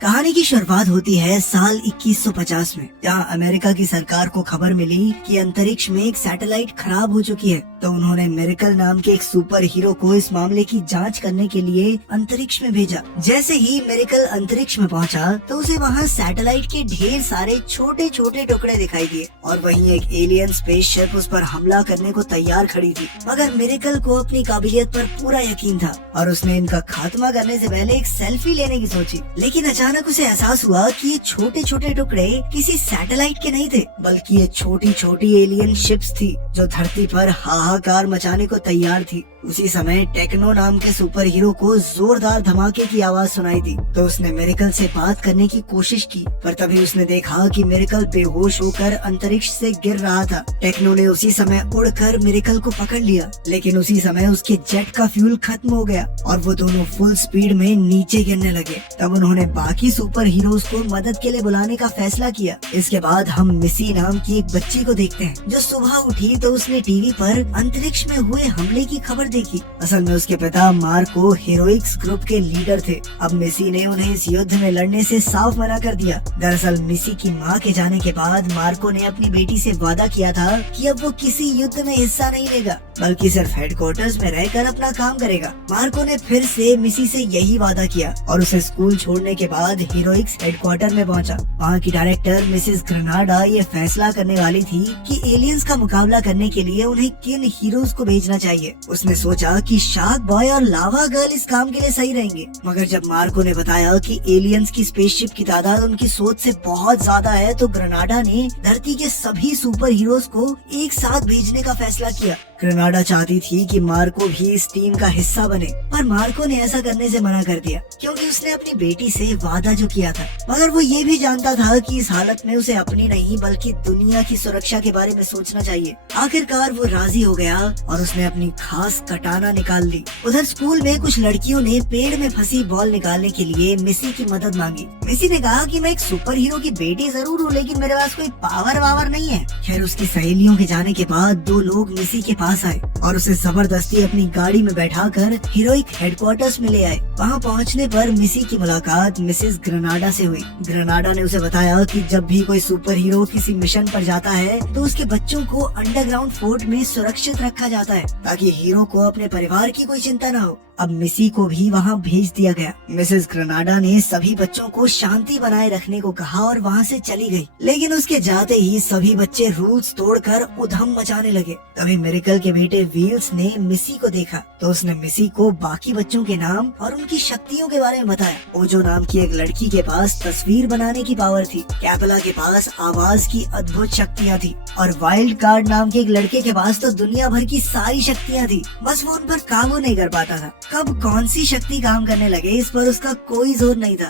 कहानी की शुरुआत होती है साल 2150 में, जहां अमेरिका की सरकार को खबर मिली कि अंतरिक्ष में एक सैटेलाइट खराब हो चुकी है। तो उन्होंने मिरेकल नाम के एक सुपर हीरो को इस मामले की जांच करने के लिए अंतरिक्ष में भेजा। जैसे ही मिरेकल अंतरिक्ष में पहुंचा, तो उसे वहां सैटेलाइट के ढेर सारे छोटे छोटे टुकड़े दिखाई दिए और वहीं एक एलियन स्पेसशिप उस पर हमला करने को तैयार खड़ी थी। मगर मिरेकल को अपनी काबिलियत पर पूरा यकीन था और उसने इनका खात्मा करने से पहले एक सेल्फी लेने की सोची। लेकिन अचानक उसे एहसास हुआ कि ये छोटे छोटे टुकड़े किसी सैटेलाइट के नहीं थे, बल्कि ये छोटी छोटी एलियन शिप्स थी जो धरती पर हाहाकार मचाने को तैयार थी। उसी समय टेक्नो नाम के सुपर हीरो को जोरदार धमाके की आवाज सुनाई दी, तो उसने मिरेकल से बात करने की कोशिश की, पर तभी उसने देखा कि मिरेकल बेहोश होकर अंतरिक्ष से गिर रहा था। टेक्नो ने उसी समय उड़कर मिरेकल को पकड़ लिया, लेकिन उसी समय उसके जेट का फ्यूल खत्म हो गया और वो दोनों फुल स्पीड में नीचे गिरने लगे। तब उन्होंने बाकी सुपर हीरोज को मदद के लिए बुलाने का फैसला किया। इसके बाद हम मिसी नाम की एक बच्ची को देखते हैं, जो सुबह उठी तो उसने टीवी पर अंतरिक्ष में हुए हमले की खबर देखी। असल में उसके पिता मार्को हीरोइक्स ग्रुप के लीडर थे। अब मिसी ने उन्हें इस युद्ध में लड़ने से साफ मना कर दिया। दरअसल मिसी की मां के जाने के बाद मार्को ने अपनी बेटी से वादा किया था कि अब वो किसी युद्ध में हिस्सा नहीं लेगा, बल्कि सिर्फ हेडक्वार्टर्स में रहकर अपना काम करेगा। मार्को ने फिर से मिसी से यही वादा किया और उसे स्कूल छोड़ने के बाद हीरोइक्स हेडक्वार्टर में पहुंचा। वहाँ की डायरेक्टर मिसेस ग्रेनाडा ये फैसला करने वाली थी कि एलियंस का मुकाबला करने के लिए उन्हें किन हीरोज को भेजना चाहिए। उसने सोचा कि शार्क बॉय और लावा गर्ल इस काम के लिए सही रहेंगे। मगर जब मार्को ने बताया कि एलियंस की स्पेसशिप की तादाद उनकी सोच से बहुत ज्यादा है, तो ग्रेनाडा ने धरती के सभी सुपर हीरोज को एक साथ भेजने का फैसला किया। ग्रेनाडा चाहती थी कि मार्को भी इस टीम का हिस्सा बने, पर मार्को ने ऐसा करने से मना कर दिया, क्योंकि उसने अपनी बेटी से वादा जो किया था। मगर वो ये भी जानता था कि इस हालत में उसे अपनी नहीं बल्कि दुनिया की सुरक्षा के बारे में सोचना चाहिए। आखिरकार वो राजी हो गया और उसने अपनी खास कटाना निकाल ली। उधर स्कूल में कुछ लड़कियों ने पेड़ में फंसी बॉल निकालने के लिए मिसी की मदद मांगी। मिसी ने कहा कि मैं एक सुपर हीरो की बेटी जरूर हूँ, लेकिन मेरे पास कोई पावर वावर नहीं है। खैर, उसकी सहेलियों के जाने के बाद दो लोग मिसी के पास आए और उसे जबरदस्ती अपनी गाड़ी में बैठाकर हीरोइक हेडक्वार्टर्स में ले आए। वहाँ पहुँचने पर मिसी की मुलाकात मिसेस ग्रेनाडा से हुई। ग्रेनाडा ने उसे बताया कि जब भी कोई सुपर हीरो किसी मिशन पर जाता है, तो उसके बच्चों को अंडरग्राउंड फोर्ट में सुरक्षित रखा जाता है, ताकि हीरो को अपने परिवार की कोई चिंता न हो। अब मिसी को भी वहाँ भेज दिया गया। मिसेस ग्रेनाडा ने सभी बच्चों को शांति बनाए रखने को कहा और वहाँ से चली गई। लेकिन उसके जाते ही सभी बच्चे रूल्स तोड़कर उधम मचाने लगे। तभी मिरेकल के बेटे व्हील्स ने मिसी को देखा, तो उसने मिसी को बाकी बच्चों के नाम और उनकी शक्तियों के बारे में बताया। ओजो नाम की एक लड़की के पास तस्वीर बनाने की पावर थी, कैपेला के पास आवाज की अद्भुत शक्तियाँ थी और वाइल्ड कार्ड नाम के एक लड़के के पास तो दुनिया भर की सारी शक्तियाँ थी। बस वो उन पर काबू नहीं कर पाता था। कब कौन सी शक्ति काम करने लगे, इस पर उसका कोई जोर नहीं था।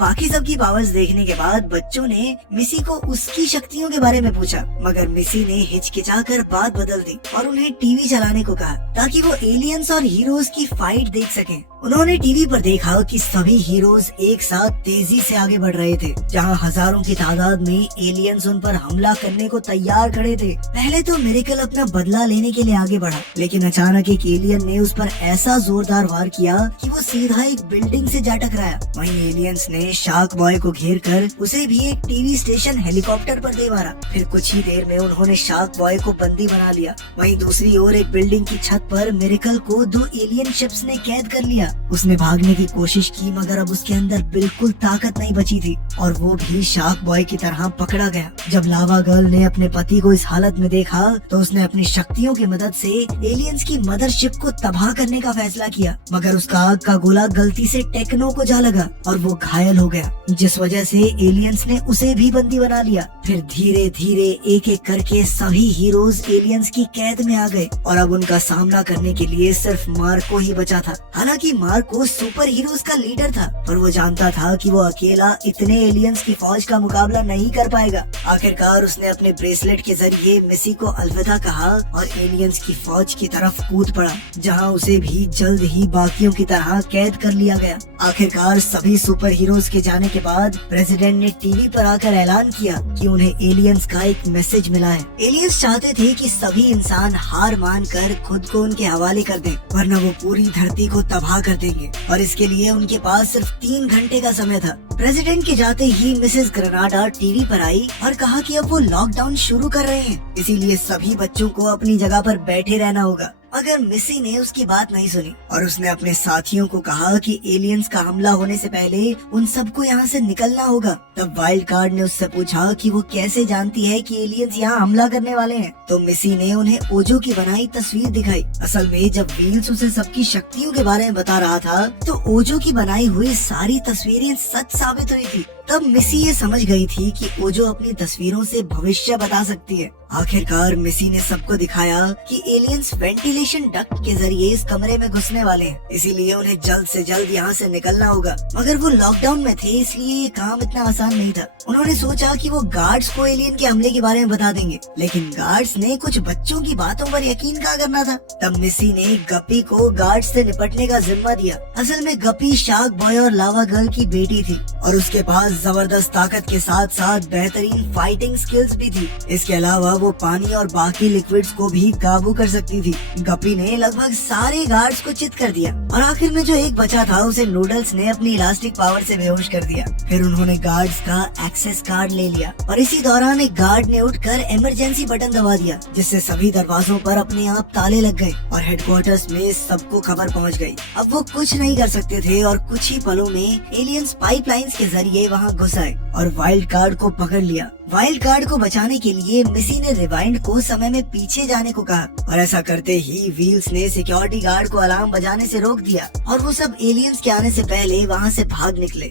बाकी सबकी पावर्स देखने के बाद बच्चों ने मिसी को उसकी शक्तियों के बारे में पूछा, मगर मिसी ने हिचकिचाकर बात बदल दी और उन्हें टीवी चलाने को कहा, ताकि वो एलियंस और हीरोज की फाइट देख सकें। उन्होंने टीवी पर देखा कि सभी हीरोज एक साथ तेजी से आगे बढ़ रहे थे, जहां हजारों की तादाद में एलियंस उन पर हमला करने को तैयार खड़े थे। पहले तो मिरेकल अपना बदला लेने के लिए आगे बढ़ा, लेकिन अचानक एक एलियन ने उस पर ऐसा जोरदार वार किया कि वो सीधा एक बिल्डिंग से जा टकराया। वहीं एलियंस ने शार्क बॉय को घेर कर उसे भी एक टीवी स्टेशन हेलीकॉप्टर पर दे मारा। फिर कुछ ही देर में उन्होंने शार्क बॉय को बंदी बना लिया। वहीं दूसरी ओर एक बिल्डिंग की छत पर मिरेकल को दो एलियन शिप्स ने कैद कर लिया। उसने भागने की कोशिश की, मगर अब उसके अंदर बिल्कुल ताकत नहीं बची थी और वो भी शार्क बॉय की तरह पकड़ा गया। जब लावा गर्ल ने अपने पति को इस हालत में देखा, तो उसने अपनी शक्तियों की मदद से एलियंस की मदरशिप को तबाह करने का फैसला किया, मगर उसका आग का गोला गलती से टेक्नो को जा लगा और वो घायल हो गया, जिस वजह से एलियंस ने उसे भी बंदी बना लिया। फिर धीरे धीरे एक एक करके सभी हीरोज एलियंस की कैद में आ गए और अब उनका सामना करने के लिए सिर्फ मार्को ही बचा था। हालांकि मार्को सुपर हीरोज का लीडर था, पर वो जानता था कि वो अकेला इतने एलियंस की फौज का मुकाबला नहीं कर पाएगा। आखिरकार उसने अपने ब्रेसलेट के जरिए मिसी को अलविदा कहा और एलियंस की फौज की तरफ कूद पड़ा, जहां उसे भी जल्द ही बाकियों की तरह कैद कर लिया गया। आखिरकार सभी सुपर हीरोज के जाने के बाद प्रेसिडेंट ने टीवी पर आकर ऐलान किया कि उन्हें एलियंस का एक मैसेज मिला है। एलियंस चाहते थे कि सभी इंसान हार मान कर खुद को उनके हवाले कर दें, वरना वो पूरी धरती को तबाह कर कर देंगे और इसके लिए उनके पास सिर्फ 3 घंटे का समय था। प्रेसिडेंट के जाते ही मिसेस ग्रेनाडा टीवी पर आई और कहा कि अब वो लॉकडाउन शुरू कर रहे हैं, इसीलिए सभी बच्चों को अपनी जगह पर बैठे रहना होगा। मगर मिसी ने उसकी बात नहीं सुनी और उसने अपने साथियों को कहा कि एलियंस का हमला होने से पहले उन सबको यहाँ से निकलना होगा। तब वाइल्ड कार्ड ने उससे पूछा कि वो कैसे जानती है कि एलियंस यहाँ हमला करने वाले हैं। तो मिसी ने उन्हें ओजो की बनाई तस्वीर दिखाई। असल में जब व्हील्स उसे सबकी शक्तियों के बारे में बता रहा था तो ओजो की बनाई हुई सारी तस्वीरें सच साबित हुई थी। तब मिसी ये समझ गई थी कि ओजो अपनी तस्वीरों से भविष्य बता सकती है। आखिरकार मिसी ने सबको दिखाया कि एलियंस वेंटिलेशन डक्ट के जरिए इस कमरे में घुसने वाले हैं, इसीलिए उन्हें जल्द से जल्द यहाँ से निकलना होगा। मगर वो लॉकडाउन में थे, इसलिए ये काम इतना आसान नहीं था। उन्होंने सोचा कि वो गार्ड्स को एलियन के हमले के बारे में बता देंगे, लेकिन गार्ड्स ने कुछ बच्चों की बातों पर यकीन क्या करना था। तब मिसी ने गप्पी को गार्ड्स से निपटने का जिम्मा दिया। असल में गप्पी शार्क बॉय और लावा गर्ल की बेटी थी और उसके पास जबरदस्त ताकत के साथ साथ बेहतरीन फाइटिंग स्किल्स भी थी। इसके अलावा वो पानी और बाकी लिक्विड्स को भी काबू कर सकती थी। गप्पी ने लगभग सारे गार्ड्स को चित कर दिया और आखिर में जो एक बचा था उसे नूडल्स ने अपनी इलास्टिक पावर से बेहोश कर दिया। फिर उन्होंने गार्ड्स का एक्सेस कार्ड ले लिया और इसी दौरान एक गार्ड ने उठकर इमरजेंसी बटन दबा दिया, जिससे सभी दरवाजों पर अपने आप ताले लग गए और हेडक्वार्टर्स में सबको खबर पहुंच गई। अब वो कुछ नहीं कर सकते थे और कुछ ही पलों में एलियंस पाइपलाइंस के जरिए वहां घुस आए और वाइल्ड कार्ड को पकड़ लिया। वाइल्ड कार्ड को बचाने के लिए मिसी ने रिवाइंड को समय में पीछे जाने को कहा और ऐसा करते ही व्हील्स ने सिक्योरिटी गार्ड को अलार्म बजाने से रोक दिया और वो सब एलियंस के आने से पहले वहाँ से भाग निकले।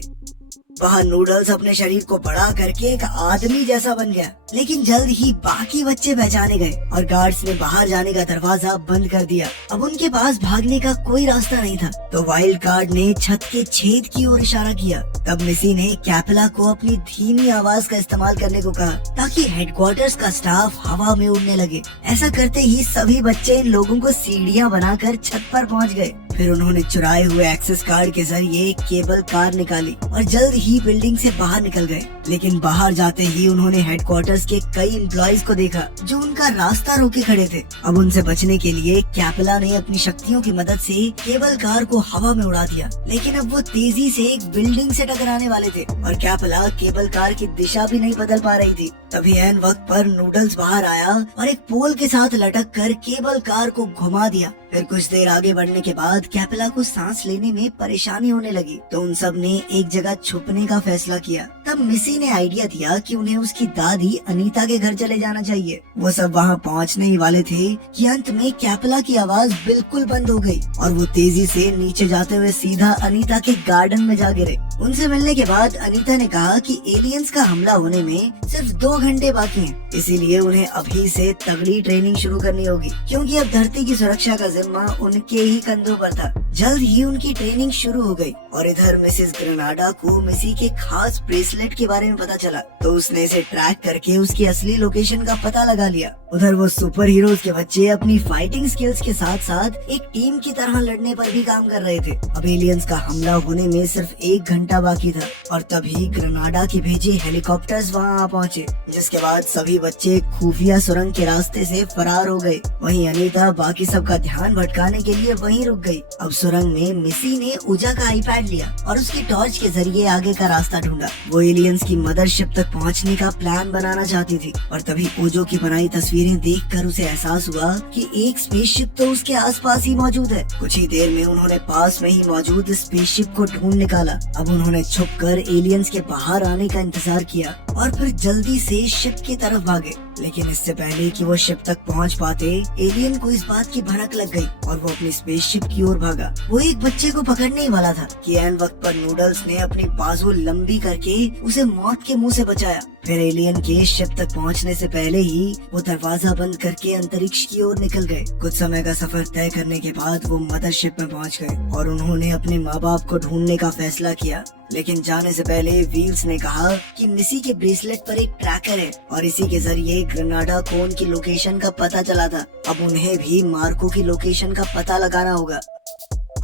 वहाँ नूडल्स अपने शरीर को बड़ा करके एक आदमी जैसा बन गया, लेकिन जल्द ही बाकी बच्चे पहचाने गए और गार्ड्स ने बाहर जाने का दरवाजा बंद कर दिया। अब उनके पास भागने का कोई रास्ता नहीं था, तो वाइल्ड कार्ड ने छत के छेद की ओर इशारा किया। तब मिसी ने कैपेला को अपनी धीमी आवाज का इस्तेमाल करने को कहा ताकि हेडक्वार्टर्स का स्टाफ हवा में उड़ने लगे। ऐसा करते ही सभी बच्चे इन लोगों को सीढ़ियाँ बनाकर छत पर पहुँच गए। फिर उन्होंने चुराए हुए एक्सेस कार्ड के जरिए एक केबल कार निकाली और जल्द ही बिल्डिंग से बाहर निकल गए। लेकिन बाहर जाते ही उन्होंने हेडक्वार्टर्स के कई एम्प्लॉइज को देखा जो उनका रास्ता रोके खड़े थे। अब उनसे बचने के लिए कैपेला ने अपनी शक्तियों की मदद से केबल कार को हवा में उड़ा दिया, लेकिन अब वो तेजी से एक बिल्डिंग से टकराने वाले थे और कैपेला केबल कार की दिशा भी नहीं बदल पा रही थी। तभी ऐन वक्त पर नूडल्स बाहर आया और एक पोल के साथ लटक कर केबल कार को घुमा दिया। फिर कुछ देर आगे बढ़ने के बाद कैपेला को सांस लेने में परेशानी होने लगी, तो उन सब ने एक जगह छुपने का फैसला किया। तब मिसी ने आइडिया दिया कि उन्हें उसकी दादी अनीता के घर चले जाना चाहिए। वो सब वहाँ पहुँचने ही वाले थे कि अंत में कैपेला की आवाज बिल्कुल बंद हो गई और वो तेजी से नीचे जाते हुए सीधा अनीता के गार्डन में जा गिरे। उनसे मिलने के बाद अनीता ने कहा कि एलियंस का हमला होने में सिर्फ 2 घंटे बाकी हैं, इसीलिए उन्हें अभी से तगड़ी ट्रेनिंग शुरू करनी होगी, क्योंकि अब धरती की सुरक्षा का जिम्मा उनके ही कंधों पर था। जल्द ही उनकी ट्रेनिंग शुरू हो गई और इधर मिसेस ग्रेनाडा को मिसी के खास ब्रेसलेट के बारे में पता चला, तो उसने इसे ट्रैक करके उसकी असली लोकेशन का पता लगा लिया। उधर वो सुपर हीरोज के बच्चे अपनी फाइटिंग स्किल्स के साथ साथ एक टीम की तरह लड़ने पर भी काम कर रहे थे। अब एलियंस का हमला होने में सिर्फ 1 घंटा बाकी था और तभी ग्रेनाडा के भेजे हेलीकॉप्टर्स वहाँ आ पहुँचे, जिसके बाद सभी बच्चे खुफिया सुरंग के रास्ते से फरार हो गए। वहीं अनीता बाकी सबका ध्यान भटकाने के लिए वहीं रुक गई। अब सुरंग में मिसी ने ऊजा का आईपैड लिया और उसकी टॉर्च के जरिए आगे का रास्ता ढूंढा। वो एलियंस की मदरशिप तक पहुंचने का प्लान बनाना चाहती थी और तभी ओजो की बनाई तस्वीरें देखकर उसे एहसास हुआ कि एक स्पेसशिप तो उसके आसपास ही मौजूद है। कुछ ही देर में उन्होंने पास में ही मौजूद स्पेसशिप को ढूंढ निकाला। अब उन्होंने छुपकर एलियंस के बाहर आने का इंतजार किया और फिर जल्दी से शिप की तरफ भागे। लेकिन इससे पहले कि वो शिप तक पहुंच पाते, एलियन को इस बात की भनक लग गई और वो अपनी स्पेसशिप की ओर भागा। वो एक बच्चे को पकड़ने ही वाला था कि ऐन वक्त पर नूडल्स ने अपनी बाजू लंबी करके उसे मौत के मुंह से बचाया। फिर एलियन के शिप तक पहुंचने से पहले ही वो दरवाजा बंद करके अंतरिक्ष की ओर निकल गए। कुछ समय का सफर तय करने के बाद वो मदरशिप में पहुंच गए और उन्होंने अपने माँ बाप को ढूंढने का फैसला किया। लेकिन जाने से पहले व्हील्स ने कहा कि मिसी के ब्रेसलेट पर एक ट्रैकर है और इसी के जरिए ग्रेनाडा को उनकी लोकेशन का पता चला था। अब उन्हें भी मार्को की लोकेशन का पता लगाना होगा।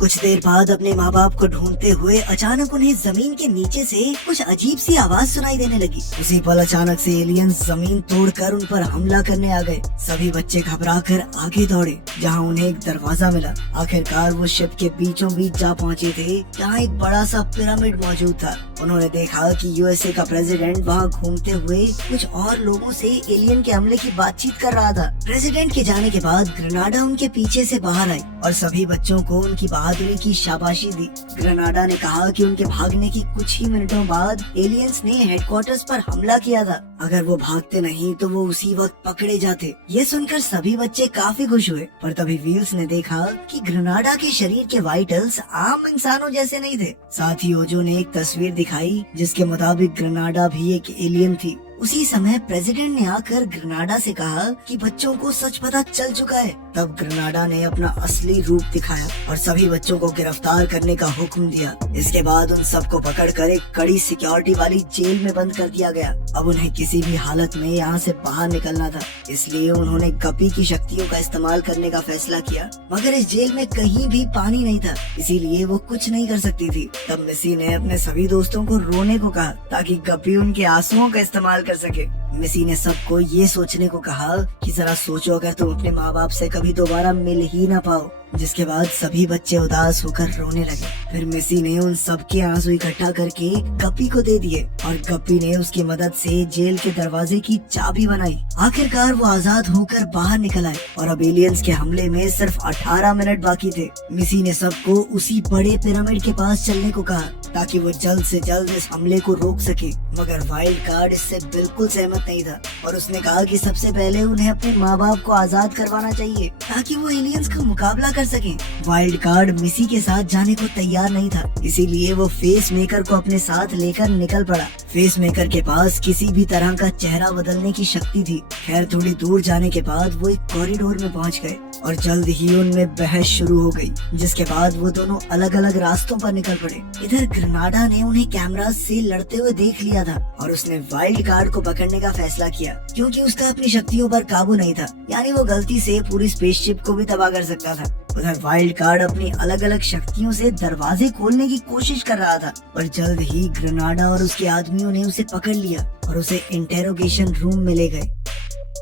कुछ देर बाद अपने माँ बाप को ढूंढते हुए अचानक उन्हें जमीन के नीचे से कुछ अजीब सी आवाज सुनाई देने लगी। उसी पल अचानक से एलियंस जमीन तोड़कर उन पर हमला करने आ गए। सभी बच्चे घबराकर आगे दौड़े, जहाँ उन्हें एक दरवाजा मिला। आखिरकार वो शिप के बीचों बीच जा पहुँचे थे, जहाँ एक बड़ा सा पिरामिड मौजूद था। उन्होंने देखा कि यूएसए का प्रेसिडेंट वहाँ घूमते हुए कुछ और लोगों से एलियन के हमले की बातचीत कर रहा था। प्रेसिडेंट के जाने के बाद ग्रेनाडा उनके पीछे से बाहर आई और सभी बच्चों को उनकी बहादुरी की शाबाशी दी। ग्रेनाडा ने कहा कि उनके भागने की कुछ ही मिनटों बाद एलियंस ने हेडक्वार्टर्स पर हमला किया था। अगर वो भागते नहीं तो वो उसी वक्त पकड़े जाते। ये सुनकर सभी बच्चे काफी खुश हुए, पर तभी व्हील्स ने देखा कि ग्रेनाडा के शरीर के वाइटल्स आम इंसानों जैसे नहीं थे। साथ ही ओजो ने एक तस्वीर दिखाई जिसके मुताबिक ग्रेनाडा भी एक एलियन थी। उसी समय प्रेसिडेंट ने आकर ग्रेनाडा से कहा कि बच्चों को सच पता चल चुका है। तब ग्रेनाडा ने अपना असली रूप दिखाया और सभी बच्चों को गिरफ्तार करने का हुक्म दिया। इसके बाद उन सबको पकड़कर एक कड़ी सिक्योरिटी वाली जेल में बंद कर दिया गया। अब उन्हें किसी भी हालत में यहाँ से बाहर निकलना था, इसलिए उन्होंने गप्पी की शक्तियों का इस्तेमाल करने का फैसला किया। मगर इस जेल में कहीं भी पानी नहीं था, इसीलिए वो कुछ नहीं कर सकती थी। तब मिसी ने अपने सभी दोस्तों को रोने को कहा ताकि गप्पी उनके आंसुओं का इस्तेमाल कर सके। मिसी ने सबको ये सोचने को कहा कि जरा सोचो, अगर तुम अपने माँ बाप से कभी दोबारा मिल ही ना पाओ। जिसके बाद सभी बच्चे उदास होकर रोने लगे। फिर मिसी ने उन सबके आंसू इकट्ठा करके गप्पी को दे दिए और गप्पी ने उसकी मदद से जेल के दरवाजे की चाबी बनाई। आखिरकार वो आजाद होकर बाहर निकल आए और अब एलियंस के हमले में सिर्फ 18 मिनट बाकी थे। मिसी ने सबको उसी बड़े पिरामिड के पास चलने को कहा ताकि वो जल्द से जल्द इस हमले को रोक सके। मगर वाइल्ड कार्ड इससे बिल्कुल सहमत नहीं था और उसने कहा कि सबसे पहले उन्हें अपने माँ बाप को आजाद करवाना चाहिए ताकि वो एलियंस का मुकाबला कर सके। वाइल्ड कार्ड मिसी के साथ जाने को तैयार नहीं था, इसीलिए वो फेस मेकर को अपने साथ लेकर निकल पड़ा। फेस मेकर के पास किसी भी तरह का चेहरा बदलने की शक्ति थी। खैर थोड़ी दूर जाने के बाद वो एक कॉरिडोर में पहुंच गए और जल्द ही उनमें बहस शुरू हो गई, जिसके बाद वो दोनों अलग अलग रास्तों पर निकल पड़े। इधर ग्रेनाडा ने उन्हें कैमरा से लड़ते हुए देख लिया था और उसने वाइल्ड कार्ड को पकड़ने का फैसला किया, क्योंकि उसका अपनी शक्तियों पर काबू नहीं था, यानी वो गलती से पूरी स्पेसशिप को भी तबाह कर सकता था। उधर वाइल्ड कार्ड अपनी अलग अलग शक्तियों से दरवाजे खोलने की कोशिश कर रहा था, पर जल्द ही ग्रेनाडा और उसके आदमियों ने उसे पकड़ लिया और उसे इंटेरोगेशन रूम में ले गए।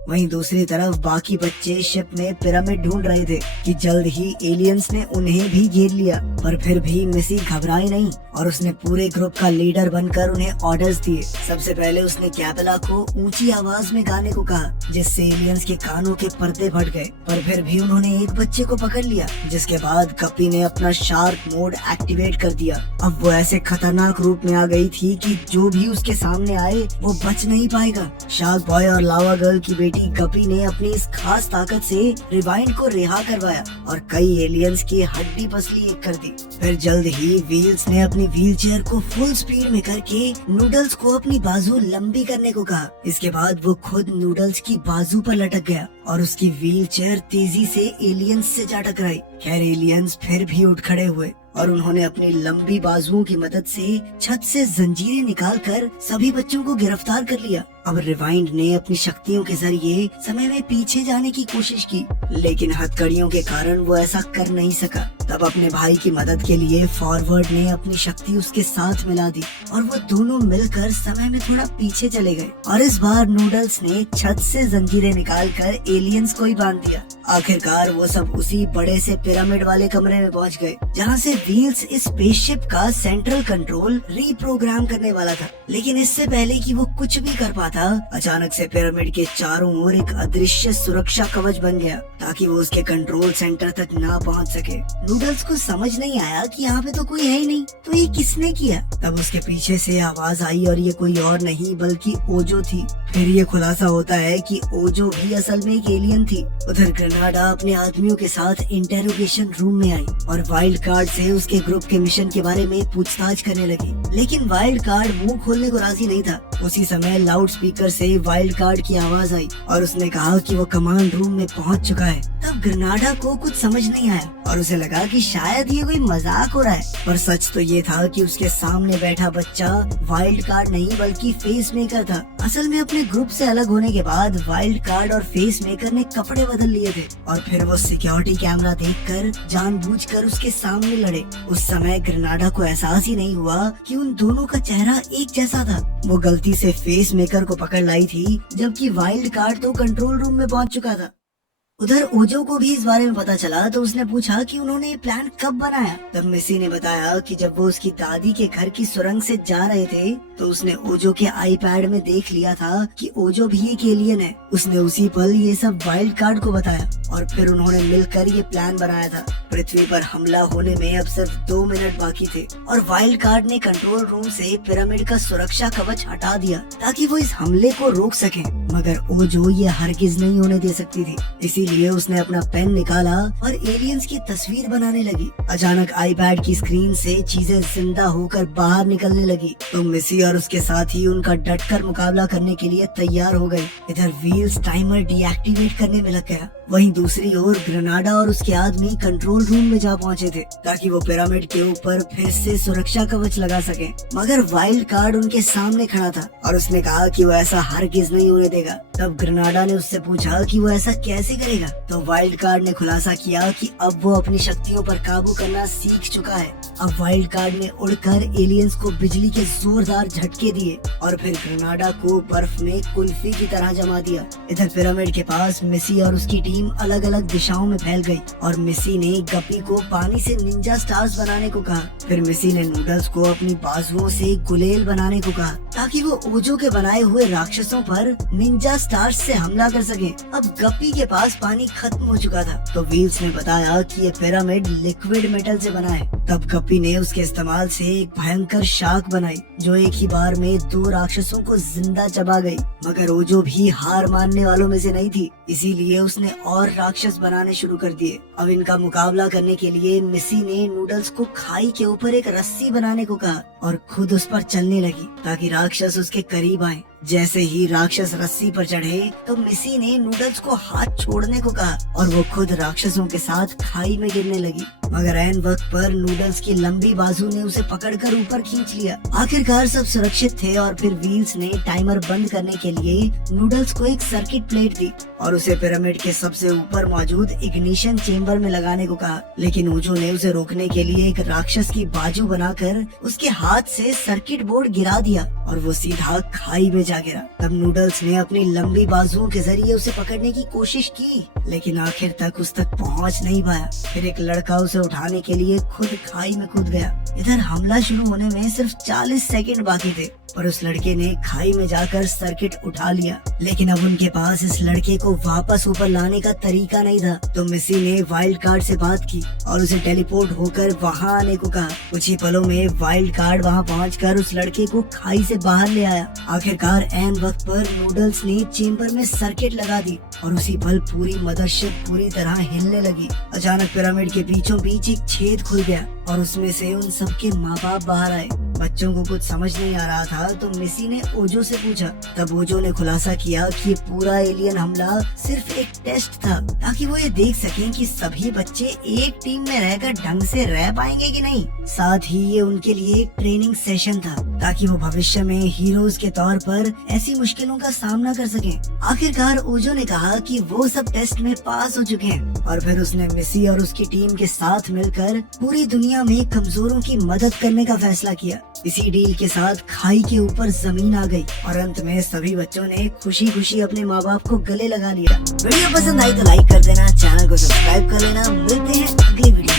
वहीं दूसरी तरफ बाकी बच्चे शिप में पिरामिड ढूंढ रहे थे कि जल्द ही एलियंस ने उन्हें भी घेर लिया, पर फिर भी मिसी घबराई नहीं और उसने पूरे ग्रुप का लीडर बनकर उन्हें ऑर्डर्स दिए। सबसे पहले उसने कैपेला को ऊंची आवाज में गाने को कहा, जिससे एलियंस के कानों के पर्दे फट गए, पर फिर भी उन्होंने एक बच्चे को पकड़ लिया। जिसके बाद गप्पी ने अपना शार्क मोड एक्टिवेट कर दिया। अब वो ऐसे खतरनाक रूप में आ गई थी कि जो भी उसके सामने आए वो बच नहीं पाएगा। शार्क बॉय और लावा गर्ल की बेटी गप्पी ने अपनी इस खास ताकत से रिवाइंड को रिहा करवाया और कई एलियंस की हड्डी पसली एक कर दी। फिर जल्द ही व्हील्स ने अपनी व्हीलचेयर को फुल स्पीड में करके नूडल्स को अपनी बाजू लंबी करने को कहा। इसके बाद वो खुद नूडल्स की बाजू पर लटक गया और उसकी व्हीलचेयर तेजी से एलियंस से जा टकराई। खैर एलियंस फिर भी उठ खड़े हुए और उन्होंने अपनी लंबी बाजुओं की मदद से छत से जंजीरें निकालकर सभी बच्चों को गिरफ्तार कर लिया। अब रिवाइंड ने अपनी शक्तियों के जरिए समय में पीछे जाने की कोशिश की, लेकिन हथकड़ियों के कारण वो ऐसा कर नहीं सका। तब अपने भाई की मदद के लिए फॉरवर्ड ने अपनी शक्ति उसके साथ मिला दी और वो दोनों मिलकर समय में थोड़ा पीछे चले गए और इस बार नूडल्स ने छत से जंजीरें निकालकर एलियंस को ही बांध दिया। आखिरकार वो सब उसी बड़े से पिरामिड वाले कमरे में पहुंच गए, जहां से व्हील्स इस स्पेसशिप का सेंट्रल कंट्रोल रीप्रोग्राम करने वाला था। लेकिन इससे पहले कि वो कुछ भी कर पाता, अचानक से पिरामिड के चारों ओर एक अदृश्य सुरक्षा कवच बन गया ताकि वो उसके कंट्रोल सेंटर तक ना पहुंच सके। नूडल्स को समझ नहीं आया कि यहाँ पे तो कोई है ही नहीं, तो ये किसने किया। तब उसके पीछे से आवाज आई और ये कोई और नहीं बल्कि ओजो थी। फिर ये खुलासा होता है कि ओजो भी असल में एक एलियन थी। उधर ग्रेनाडा अपने आदमियों के साथ इंटेरोगेशन रूम में आई और वाइल्ड कार्ड से उसके ग्रुप के मिशन के बारे में पूछताछ करने लगी, लेकिन वाइल्ड कार्ड मुंह खोलने को राजी नहीं था। उसी समय लाउड स्पीकर से वाइल्ड कार्ड की आवाज आई और उसने कहा कि वो कमांड रूम में पहुंच चुका है। तब तब ग्रेनाडा को कुछ समझ नहीं आया और उसे लगा कि शायद ये कोई मजाक हो रहा है, पर सच तो ये था कि उसके सामने बैठा बच्चा वाइल्ड कार्ड नहीं बल्कि फेस मेकर था। असल में अपने ग्रुप से अलग होने के बाद वाइल्ड कार्ड और फेस मेकर ने कपड़े बदल लिए थे और फिर वो सिक्योरिटी कैमरा देखकर जानबूझकर उसके सामने लड़े। उस समय ग्रेनाडा को एहसास ही नहीं हुआ कि उन दोनों का चेहरा एक जैसा था। वो गलती से फेस मेकर को पकड़ लाई थी, जबकि वाइल्ड कार्ड तो कंट्रोल रूम में पहुंच चुका था। उधर ओजो को भी इस बारे में पता चला तो उसने पूछा कि उन्होंने ये प्लान कब बनाया। तब मिसी ने बताया कि जब वो उसकी दादी के घर की सुरंग से जा रहे थे तो उसने ओजो के आईपैड में देख लिया था कि ओजो भी एक एलियन है। उसने उसी पल ये सब वाइल्ड कार्ड को बताया और फिर उन्होंने मिलकर ये प्लान बनाया था। पृथ्वी पर हमला होने में अब सिर्फ 2 मिनट बाकी थे और वाइल्ड कार्ड ने कंट्रोल रूम से पिरामिड का सुरक्षा कवच हटा दिया ताकि वो इस हमले को रोक सके, मगर ओजो ये हरगिज नहीं होने दे सकती थी। इसीलिए उसने अपना पेन निकाला और एलियंस की तस्वीर बनाने लगी। अचानक आईपैड की स्क्रीन से चीजें जिंदा होकर बाहर निकलने लगी तो मिसी और उसके साथी उनका डटकर मुकाबला करने के लिए तैयार हो गए। इधर व्हील्स टाइमर डीएक्टिवेट करने में लग गया, वहीं दूसरी ओर ग्रेनाडा और उसके आदमी कंट्रोल रूम में जा पहुंचे थे ताकि वो पिरामिड के ऊपर फिर से सुरक्षा कवच लगा सके। मगर वाइल्ड कार्ड उनके सामने खड़ा था और उसने कहा कि वो ऐसा हरगिज नहीं होने देगा। तब ग्रेनाडा ने उससे पूछा कि वो ऐसा कैसे करेगा तो वाइल्ड कार्ड ने खुलासा किया कि अब वो अपनी शक्तियों पर काबू करना सीख चुका है। अब वाइल्ड कार्ड ने उड़कर एलियंस को बिजली के जोरदार झटके दिए और फिर ग्रेनाडा को बर्फ में कुल्फी की तरह जमा दिया। इधर पिरामिड के पास मिसी और उसकी टीम अलग अलग दिशाओं में फैल गई और मिसी ने गप्पी को पानी से निंजा स्टार्स बनाने को कहा। फिर मिसी ने नूडल्स को अपनी बाजुओं से गुलेल बनाने को कहा ताकि वो ओजो के बनाए हुए राक्षसों पर निंजा स्टार्स से हमला कर सके। अब गप्पी के पास पानी खत्म हो चुका था तो व्हील्स ने बताया कि ये पिरामिड लिक्विड मेटल से बना है। तब गप्पी ने उसके इस्तेमाल से एक भयंकर शार्क बनाई जो एक ही बार में 2 राक्षसों को जिंदा चबा गई। मगर ओजो भी हार मानने वालों में से नहीं थी, इसीलिए उसने और राक्षस बनाने शुरू कर दिए। अब इनका मुकाबला करने के लिए मिसी ने नूडल्स को खाई के ऊपर एक रस्सी बनाने को कहा और खुद उस पर चलने लगी ताकि राक्षस उसके करीब आए। जैसे ही राक्षस रस्सी पर चढ़े तो मिसी ने नूडल्स को हाथ छोड़ने को कहा और वो खुद राक्षसों के साथ खाई में गिरने लगी। मगर ऐन वक्त पर नूडल्स की लंबी बाजू ने उसे पकड़कर ऊपर खींच लिया। आखिरकार सब सुरक्षित थे और फिर व्हील्स ने टाइमर बंद करने के लिए नूडल्स को एक सर्किट प्लेट दी और उसे पिरामिड के सबसे ऊपर मौजूद इग्निशन चेम्बर में लगाने को कहा। लेकिन ओजो ने उसे रोकने के लिए एक राक्षस की बाजू बनाकर उसके हाथ से सर्किट बोर्ड गिरा दिया और वो सीधा खाई में जा गिरा। तब नूडल्स ने अपनी लंबी बाजुओं के जरिए उसे पकड़ने की कोशिश की लेकिन आखिर तक उस तक पहुंच नहीं पाया। फिर एक लड़का उसे उठाने के लिए खुद खाई में कूद गया। इधर हमला शुरू होने में सिर्फ 40 सेकंड बाकी थे पर उस लड़के ने खाई में जाकर सर्किट उठा लिया। लेकिन अब उनके पास इस लड़के को वापस ऊपर लाने का तरीका नहीं था तो मिसी ने वाइल्ड कार्ड से बात की और उसे टेलीपोर्ट होकर वहां आने को कहा। कुछ ही पलों में वाइल्ड कार्ड वहां पहुंचकर उस लड़के को खाई से बाहर ले आया। आखिरकार ऐन वक्त पर नूडल्स ने चेम्बर में सर्किट लगा दी और उसी पल पूरी मदरशिप पूरी तरह हिलने लगी। अचानक पिरामिड के बीचों बीच एक छेद खुल गया और उसमें से उन सबके माँ बाप बाहर आए। बच्चों को कुछ समझ नहीं आ रहा था तो मिसी ने ओजो से पूछा। तब ओजो ने खुलासा किया कि ये पूरा एलियन हमला सिर्फ एक टेस्ट था ताकि वो ये देख सकें कि सभी बच्चे एक टीम में रहकर ढंग से रह पाएंगे कि नहीं। साथ ही ये उनके लिए एक ट्रेनिंग सेशन था ताकि वो भविष्य में हीरोज के तौर पर ऐसी मुश्किलों का सामना कर सकें। आखिरकार ओजो ने कहा कि वो सब टेस्ट में पास हो चुके हैं और फिर उसने मिसी और उसकी टीम के साथ मिलकर पूरी दुनिया में कमजोरों की मदद करने का फैसला किया। इसी डील के साथ खाई के ऊपर जमीन आ गई और अंत में सभी बच्चों ने खुशी खुशी अपने माँ बाप को गले लगा लिया। वीडियो पसंद आई तो लाइक कर देना, चैनल को सब्सक्राइब कर लेना। मिलते हैं अगली वीडियो।